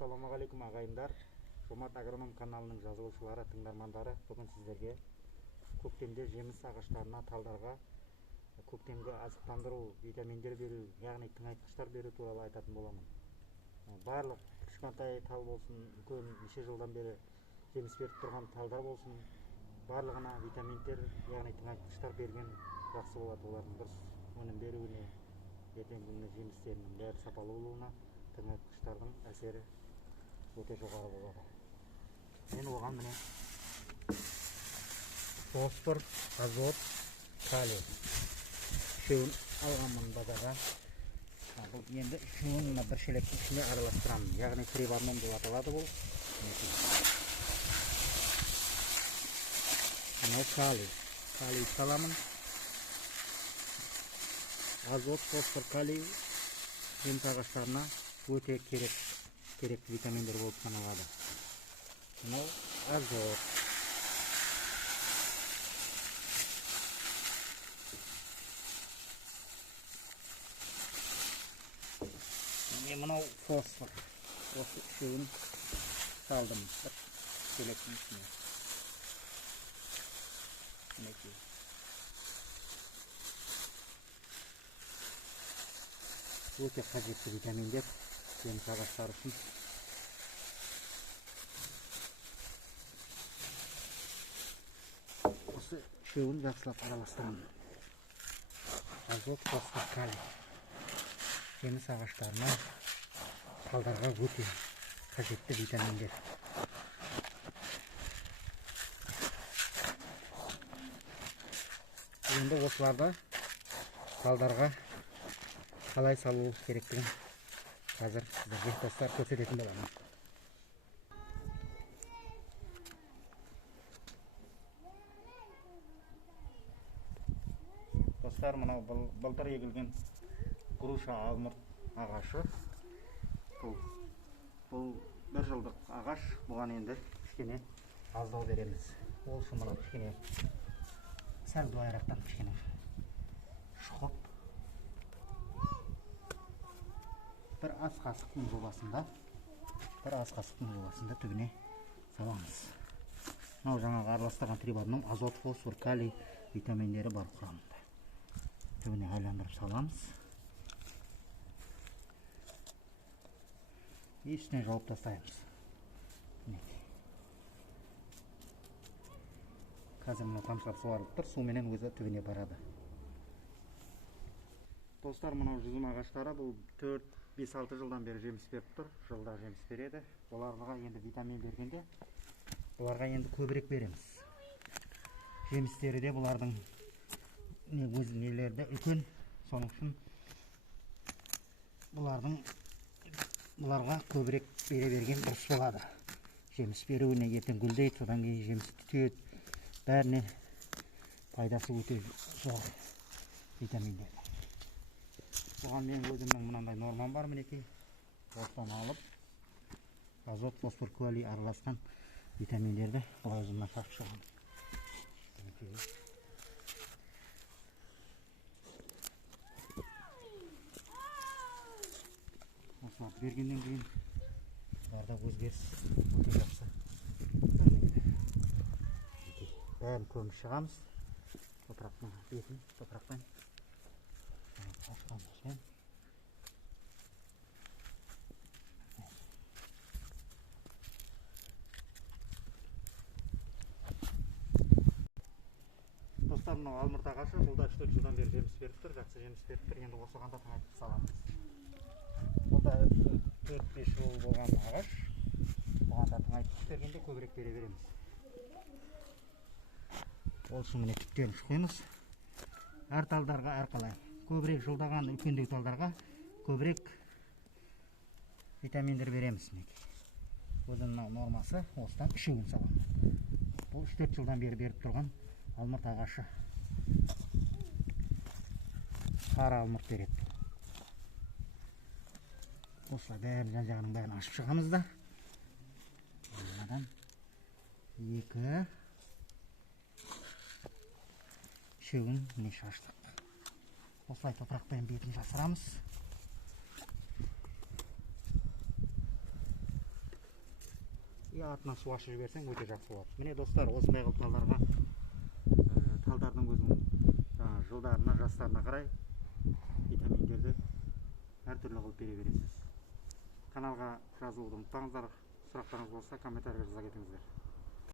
Ассалаумағалейкум ағайындар. Жомарт агроном каналының жазылушылары, тыңдармандары, бүгін сіздерге көктемде жеміс ағаштарына, талдарға көктемгі азықтандыру, витаминдер беру, яғни тыңайтқыштар беру туралы айтатын боламын. Барлық кішкентай тал болсын, үлкен неше жылдан бері жеміс беріп тұрған талдар болсын, барлығына витаминдер, яғни тыңайтқыштар берген жақсы болады. Олардың дұрыс өнім беруіне, ертеңгі күні жемістерінің бәрі сапалы болуына тыңайтқыштардың әсері өте жоғары болады. Мен оған міне фосфор, азот, калий үшеуін алғанмын базарға. Бұл енді үшеуін мына бір шелектің ішіне араластырамын. Яғни трибарном деп аталады бұл. Мынау калий саламын. Азот, фосфор, калий жеміс ағаштарына өте керек витаминдер болып саналады. Мынау азот. Мынау фосфор. Осы үшеуін салдым бір шелектің ішіне. Өте қажетті витаминдер жеміс ағаштары үшін. Осы үшеуін жақсылап араластырамын. Азот, фосфор, калий жеміс ағаштарына, талдарға өте қажетті витаминдер. Енді осыларды талдарға қалай салу керектігін қазір сіздерге достар көрсететін боламын. Достар, мынау былтыр егілген груша алмұрт ағашы. Бұл бір жылдық ағаш. Бұған енді кішкене аздау береміз. Ол үшін мынау кішкене сәл былайырақтан кішкене шұқып бір ас қасықтың жобасында түбіне саламыз. Мынау жаңағы араластырған трибарном, азот, фосфор, калий витаминдері бар құрамында. Түбіне айландырып саламыз. Үстіне жауып тастаймыз. Қазір мына тамшылап суарылып тұр, суменен өзі түбіне барады. Достар, мынау жүзім ағаштары бұл 4-5-6 жылдан бері жеміс беріп тұр. Жылда жеміс береді. Оларға енді витамин бергенде, бұларға енді көбірек береміз. Жемістері де бұлардың өз нелерді үлкен. Соның үшін бұларға көбірек бере берген дұрыс болады. Жеміс беруіне ертең гүлдейді, содан кейін жеміс түтеді. Бәріне пайдасы өте зор витаминдер. Оған мен өзімнің мынандай нормам бар, мінекей. Осыдан алып, азот, фосфор, калий араласқан витаминдерді бұлай өзімнен шашып шығамын. Осылар бергеннен кейін бұларда өзгеріс өте жақсы. Бәрін көміп шығамыз. Топырақтың бетін топырақпен ашқанымызбен. Достар, мынау алмұрт ағашы. Бұл да 3-4 жылдан бері жеміс беріп тұр, жақсы жеміс беріп тұр. Енді осыған да тыңайтқыш саламыз. Бұл да 4-5 жыл болған ағаш. Бұған да тыңайтқыш бергенде көбірек бере береміз. Ол үшін міне түптерін шұқимыз. Әр талдарға әрқалай. Көбірек жылдаған үлкендеу талдарға көбірек витаминдер береміз. Өзінің нормасы осыдан үшеуін саламын. Бұл 3-4 жылдан бері беріп тұрған алмұрт ағашы. Қара алмұрт береді. Осылай бәрін жан-жағының бәрін ашып шығамыз да. Одан 2 үшеуін міне шаштық. Осылай топырақпен бетін жасырамыз. артынан су ашып жіберсең өте жақсы болады. Міне достар, осындай қылып талдарға талдардың өзінің жылдарына, жастарына қарай витаминдерді әртүрлі қылып бере бересіз. Каналға жазылуды ұмытпаңыздар. Сұрақтарыңыз болса комментарийге жаза кетіңіздер.